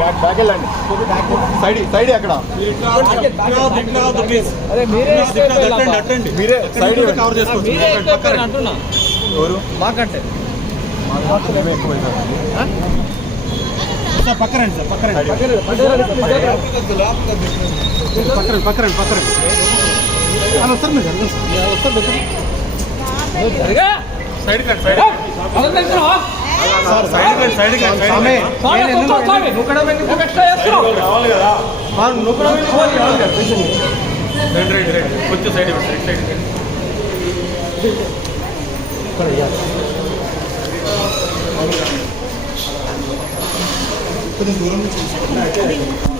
Back back వెళ్ళండి side side అక్కడ అరే మీరే సైడ్ కవర్ చేసుకోవచ్చు ఎవరు మాకంటే పక్కరండి సార్ పక్కరండి పక్కరండి పక్కరండి పక్కరండి అలా వస్తారు మీరు వస్తారు. సరిగా సైడ్ సైడ్ తెలుసురా? సార్ సైడ్ కండి సైడ్ కండి సైడ్. నువ్వు కొంచెం సైడ్ మీరంతా? కొత్తదామే. కొత్త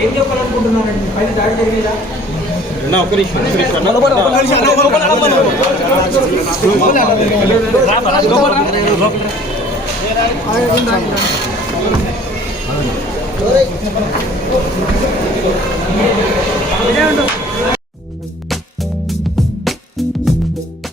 ఏం చెప్పాలనుకుంటున్నారండి పైన దాడి జరిగేదా అన్న, ఒక్క నిమిషం, ఒక్క నిమిషం